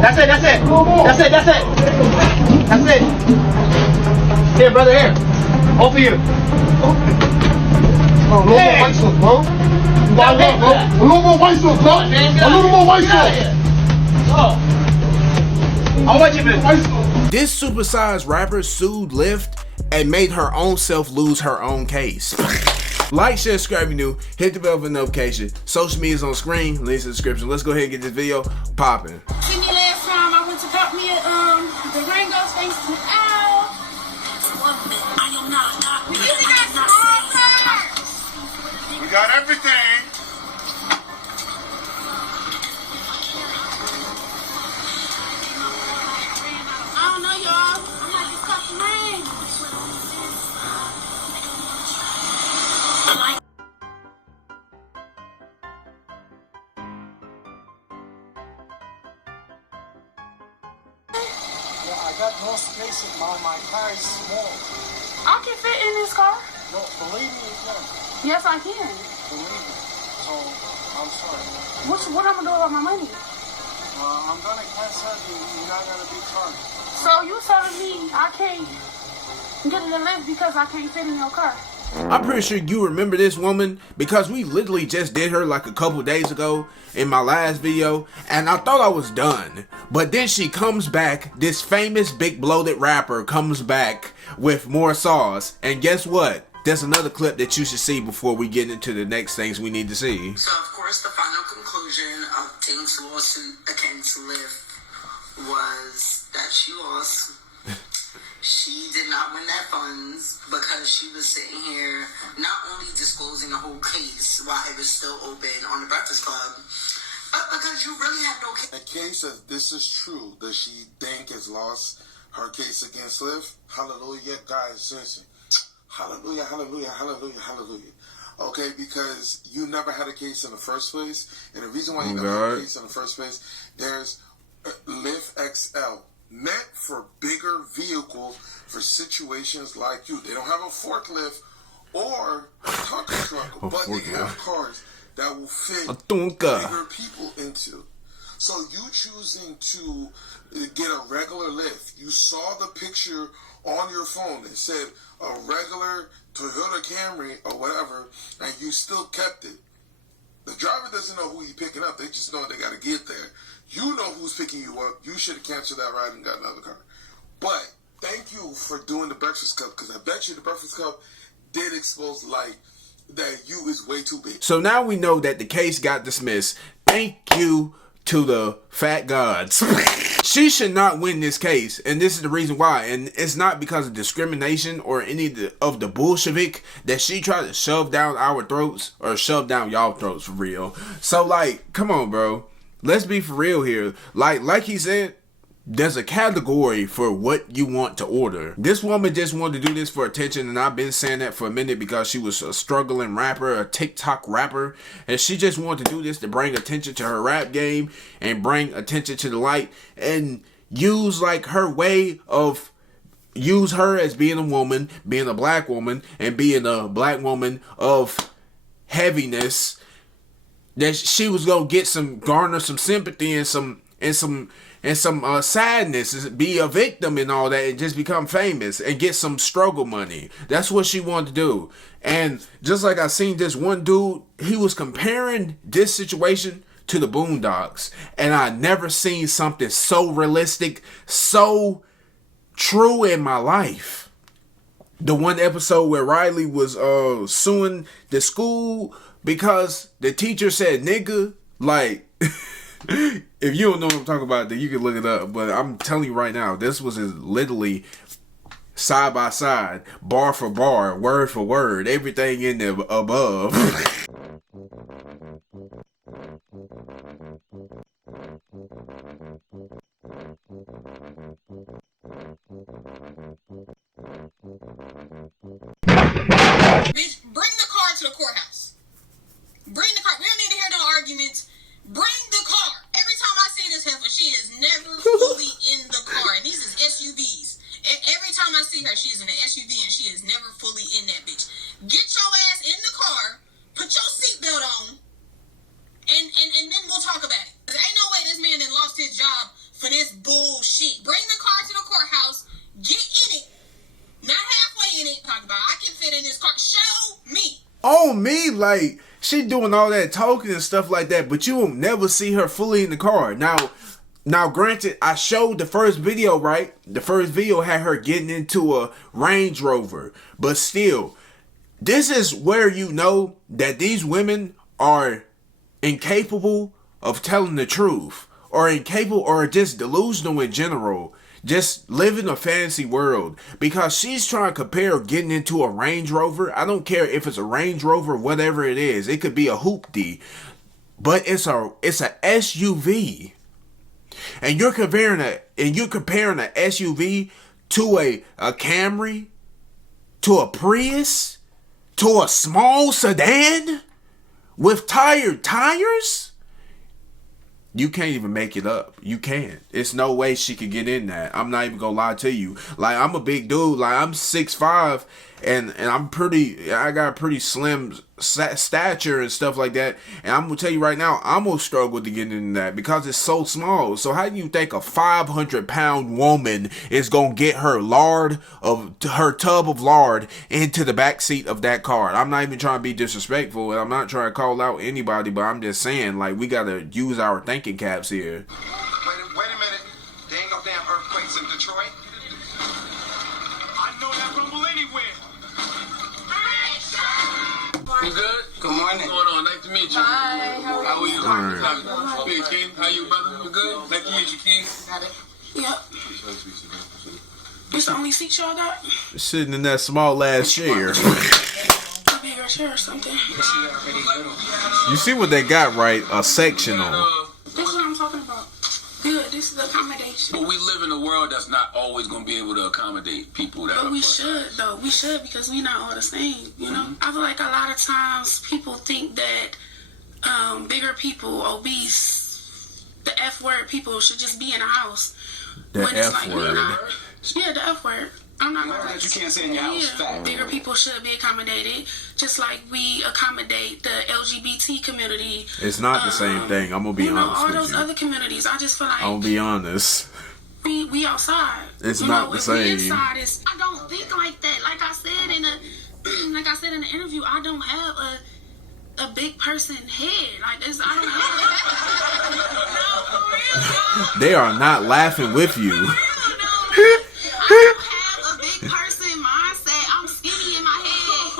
That's it, that's it. That's it, that's it. That's it. Here, brother, here. Over you. A little more white sauce, bro. A little more white sauce, bro. A little more white sauce. Oh. How much of it? This supersized rapper sued Lyft and made her own self lose her own case. Like, share, subscribe if you're new, hit the bell for notification. Social media's on screen, links in the description. Let's go ahead and get this video popping. See me last time I went to cut me the Rango thanks to Al. I am not. We got small cars. We got everything. I don't know, y'all. I might just stop the rain. I got no space in my car is small. I can fit in this car. No, believe me, you can. Yes, I can. Believe me. So, I'm sorry. What I'm gonna do about my money? I'm gonna cancel you. You're not gonna be charged. So you telling me I can't get in the Lyft because I can't fit in your car? I'm pretty sure you remember this woman because we literally just did her like a couple days ago in my last video, and I thought I was done. But then she comes back, this famous big bloated rapper comes back with more sauce, and guess what? There's another clip that you should see before we get into the next things we need to see. So of course the final conclusion of Dank's lawsuit against Lyft was that she lost. She did not win that funds because she was sitting here not only disclosing the whole case while it was still open on the Breakfast Club, but because you really had no case. In case that this is true, that Dank has lost her case against Lyft, hallelujah, guys, listen. Hallelujah, hallelujah, hallelujah, hallelujah. Okay, because you never had a case in the first place, and the reason why you never had a case in the first place, there's Lyft XL. Meant for bigger vehicles for situations like you. They don't have a forklift or a taco truck, but they have cars that will fit bigger people into. So you choosing to get a regular Lyft, you saw the picture on your phone that said a regular Toyota Camry or whatever, and you still kept it. The driver doesn't know who you're picking up. They just know they got to get there. You know who's picking you up. You should have canceled that ride and got another car. But thank you for doing the Breakfast Club, because I bet you the Breakfast Club did expose light that you is way too big. So now we know that the case got dismissed. Thank you to the fat gods. She should not win this case, and this is the reason why. And it's not because of discrimination or any of the Bolshevik that she tried to shove down our throats, or shove down y'all throats for real. So like, come on, bro. Let's be for real here. Like he said, there's a category for what you want to order. This woman just wanted to do this for attention, and I've been saying that for a minute because she was a struggling rapper, a TikTok rapper, and she just wanted to do this to bring attention to her rap game and bring attention to the light and use like her way of use her as being a woman, being a black woman, and being a black woman of heaviness, that she was gonna get garner some sympathy and some sadness, be a victim and all that, and just become famous and get some struggle money. That's what she wanted to do. And just like I seen this one dude, he was comparing this situation to the Boondocks, and I never seen something so realistic, so true in my life. The one episode where Riley was suing the school because the teacher said nigga. Like, if you don't know what I'm talking about, then you can look it up. But I'm telling you right now, this was literally side by side, bar for bar, word for word, everything in the above. Bitch, bring the car to the courthouse. Bring the car. We don't need to hear no arguments. Bring the car. Every time I see this heifer, she is never fully in the car. And these is SUVs. Every time I see her, she is in an SUV and she is never fully in that bitch. Get your ass in the car. Put on me, like, she doing all that talking and stuff like that, but you will never see her fully in the car. Now, granted, I showed the first video, right? The first video had her getting into a Range Rover. But still, this is where you know that these women are incapable of telling the truth. Or incapable, or just delusional in general. Just living a fantasy world. Because she's trying to compare getting into a Range Rover. I don't care if it's a Range Rover or whatever it is. It could be a hoopty. But it's a SUV. And you're comparing a SUV to a Camry, to a Prius, to a small sedan with tired tires? You can't even make it up. You can't. It's no way she could get in that. I'm not even gonna lie to you. Like, I'm a big dude. Like, I'm 6'5", and I got a pretty slim stature and stuff like that. And I'm gonna tell you right now, I'm gonna struggle to get in that because it's so small. So how do you think a 500-pound woman is gonna get her tub of lard into the back seat of that car? I'm not even trying to be disrespectful, and I'm not trying to call out anybody, but I'm just saying, like, we gotta use our thinking caps here. Wait a minute. There ain't no damn earthquakes in Detroit. I know that rumble anywhere. You good? Good morning. What's going on? Nice to meet you. Hi, how are you? All right. Hey, King. How you, brother? You good? Nice to meet you, King. Yep. This the only seat y'all got? Sitting in that small ass chair. A bigger chair or something. You see what they got, right? A sectional. This is what I'm talking about. Good. This is the accommodation. But we live in a world that's not always going to be able to accommodate people that But are we plus should, size. though. We should, because we not all the same, you know? I feel like a lot of times people think that bigger people, obese, the F word people should just be in a house. The When it's F like, word. Yeah, the F word. I'm not gonna That you can't say in your house. Fact. Bigger people should be accommodated, just like we accommodate the LGBT community. It's not the same thing. I'm gonna be honest all with those you. other communities. I just feel like I'm gonna be honest. we outside. It's You not know, the if same. We inside, I don't think like that. Like I said in the interview, I don't have a big person head. Like this, I don't have. No, for real. They are not laughing with you. I don't have a big person mindset. I'm skinny in my head.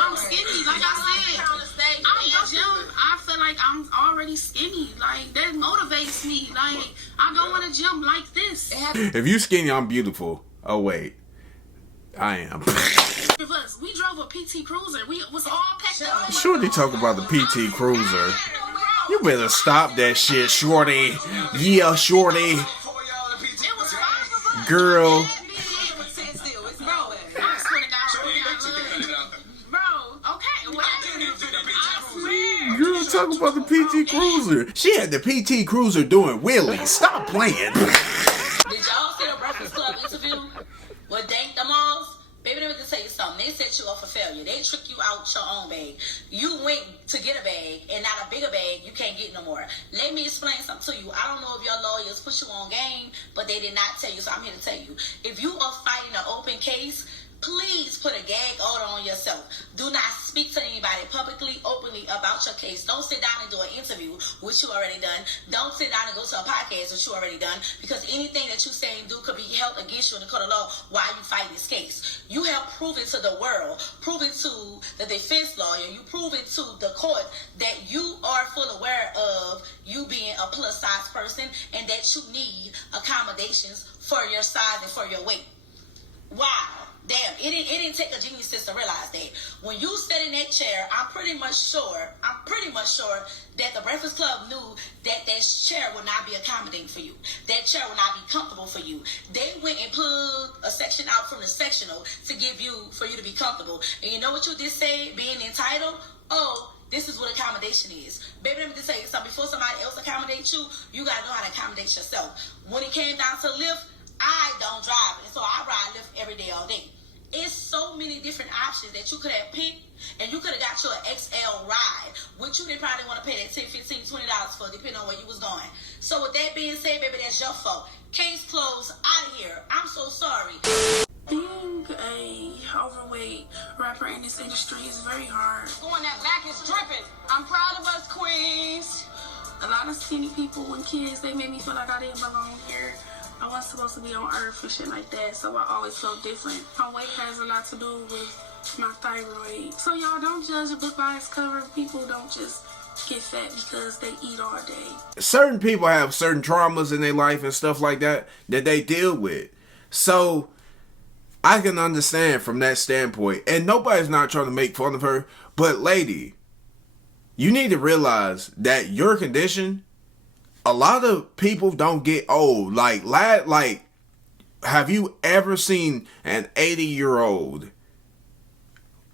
I'm skinny. Like I said, I'm gym. I feel like I'm already skinny. Like that motivates me. Like I go in the gym like this. If you skinny, I'm beautiful. Oh wait, I am. Of us, we drove a PT Cruiser. We was all packed up. Shorty talk about the PT Cruiser. You better stop that shit, Shorty. Yeah, Shorty. It was 5 of us. Girl. Girl, talk about the PT Cruiser. She had the PT Cruiser doing wheelies. Stop playing. Did y'all see the Breakfast Club interview with Dank Damoss? Baby, let me just tell you something. They set you up for failure. They trick you out your own bag. You went to get a bag, and not a bigger bag you can't get no more. Let me explain something to you. I don't know if your lawyers put you on game, but they did not tell you, so I'm here to tell you. If you are fighting an open case, please put a gag order on yourself. Do not speak to anybody publicly, openly about your case. Don't sit down and do an interview, which you already done. Don't sit down and go to a podcast, which you already done, because anything that you say and do could be held against you in the court of law while you fight this case. You have proven to the world, proven to the defense lawyer, you proven to the court that you are full aware of you being a plus size person and that you need accommodations for your size and for your weight. Wow. Damn, it didn't take a genius to realize that. When you sat in that chair, I'm pretty much sure that the Breakfast Club knew that chair would not be accommodating for you. That chair would not be comfortable for you. They went and pulled a section out from the sectional for you to be comfortable. And you know what you just said, being entitled? Oh, this is what accommodation is. Baby, let me just tell you something. Before somebody else accommodates you, you got to know how to accommodate yourself. When it came down to Lyft, I don't drive, and so I ride Lyft every day, all day. It's so many different options that you could have picked, and you could have got your XL ride, which you didn't probably want to pay that $10, $15, $20 for, depending on where you was going. So with that being said, baby, that's your fault. Case closed, out of here. I'm so sorry. Being a overweight rapper in this industry is very hard. lot of skinny people and kids, they made me feel like I didn't belong here. I wasn't supposed to be on earth and shit like that, so I always felt different. My weight has a lot to do with my thyroid. So y'all don't judge a book by its cover. People don't just get fat because they eat all day. Certain people have certain traumas in their life and stuff like that that they deal with. So I can understand from that standpoint. And nobody's not trying to make fun of her. But lady, you need to realize that your condition, a lot of people don't get old. Like, have you ever seen an 80-year-old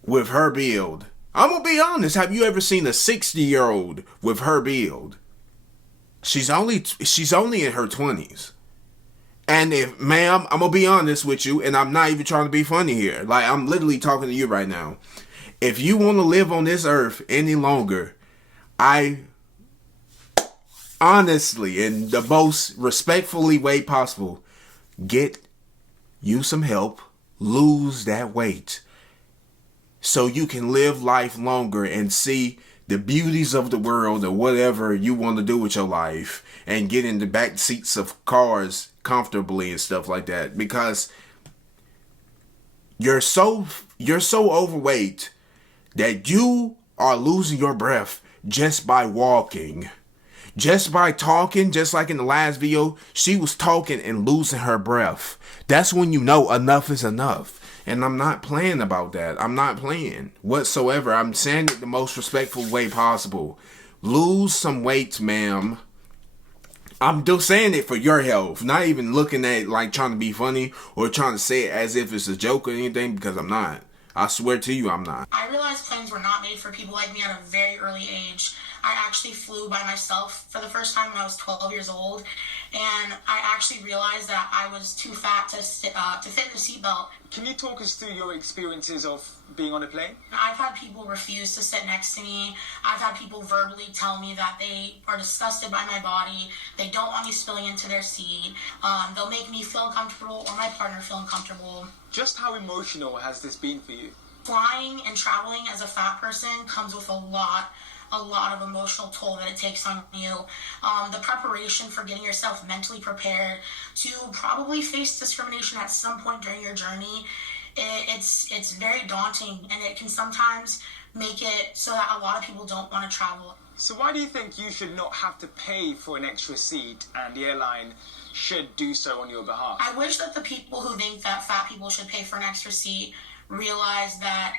with her build? I'm gonna be honest. Have you ever seen a 60-year-old with her build? She's only in her 20s. And if, ma'am, I'm gonna be honest with you, and I'm not even trying to be funny here. Like, I'm literally talking to you right now. If you want to live on this earth any longer, I honestly, in the most respectfully way possible, get you some help, lose that weight, so you can live life longer and see the beauties of the world or whatever you want to do with your life, and get in the back seats of cars comfortably and stuff like that, because you're so overweight that you are losing your breath just by walking, just by talking. Just like in the last video, she was talking and losing her breath. That's when you know enough is enough. And I'm not playing about that. I'm not playing whatsoever. I'm saying it the most respectful way possible. Lose some weight, ma'am. I'm just saying it for your health. Not even looking at like trying to be funny or trying to say it as if it's a joke or anything, because I'm not. I swear to you, I'm not. I realized planes were not made for people like me at a very early age. I actually flew by myself for the first time when I was 12 years old, and I actually realized that I was too fat to fit in the seatbelt. Can you talk us through your experiences of being on a plane? I've had people refuse to sit next to me. I've had people verbally tell me that they are disgusted by my body. They don't want me spilling into their seat. They'll make me feel uncomfortable or my partner feel uncomfortable. Just how emotional has this been for you? Flying and traveling as a fat person comes with a lot of emotional toll that it takes on you. The preparation for getting yourself mentally prepared to probably face discrimination at some point during your journey, it's very daunting, and it can sometimes make it so that a lot of people don't want to travel. So why do you think you should not have to pay for an extra seat and the airline should do so on your behalf? I wish that the people who think that fat people should pay for an extra seat realize that,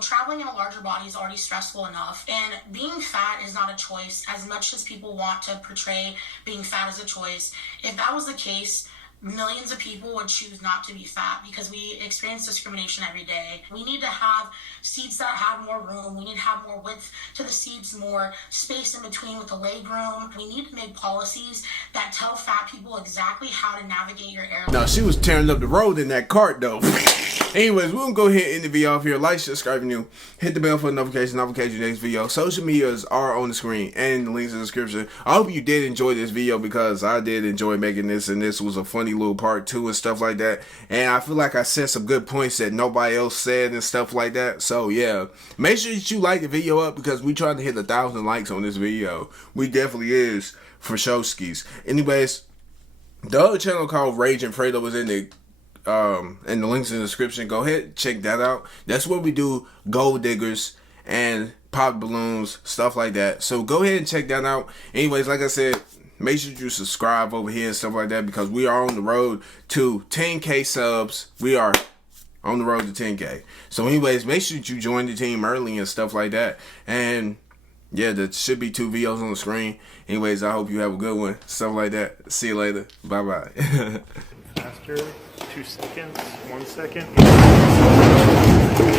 traveling in a larger body is already stressful enough, and being fat is not a choice as much as people want to portray being fat as a choice. If that was the case, millions of people would choose not to be fat, because we experience discrimination every day. We need to have seats that have more room. We need to have more width to the seats, more space in between with the leg room. We need to make policies that tell fat people exactly how to navigate your airline. No, she was tearing up the road in that cart though. Anyways, we're gonna go ahead and end the video off here. Like, subscribe, new, hit the bell for the notification next video. Social medias are on the screen and the links in the description. I hope you did enjoy this video, because I did enjoy making this, and this was a funny little part 2 and stuff like that. And I feel like I said some good points that nobody else said and stuff like that. So yeah, make sure that you like the video up, because we trying to hit 1,000 likes on this video. We definitely is, for showskis. Anyways, the other channel called Rage and Fredo was in the links in the description. Go ahead, check that out. That's where we do gold diggers and pop balloons, stuff like that. So go ahead and check that out. Anyways, like I said, make sure you subscribe over here and stuff like that, because we are on the road to 10K subs. We are on the road to 10K. So anyways, make sure that you join the team early and stuff like that. And yeah, there should be 2 videos on the screen. Anyways, I hope you have a good one. Stuff like that. See you later. Bye-bye. Faster, 2 seconds, 1 second.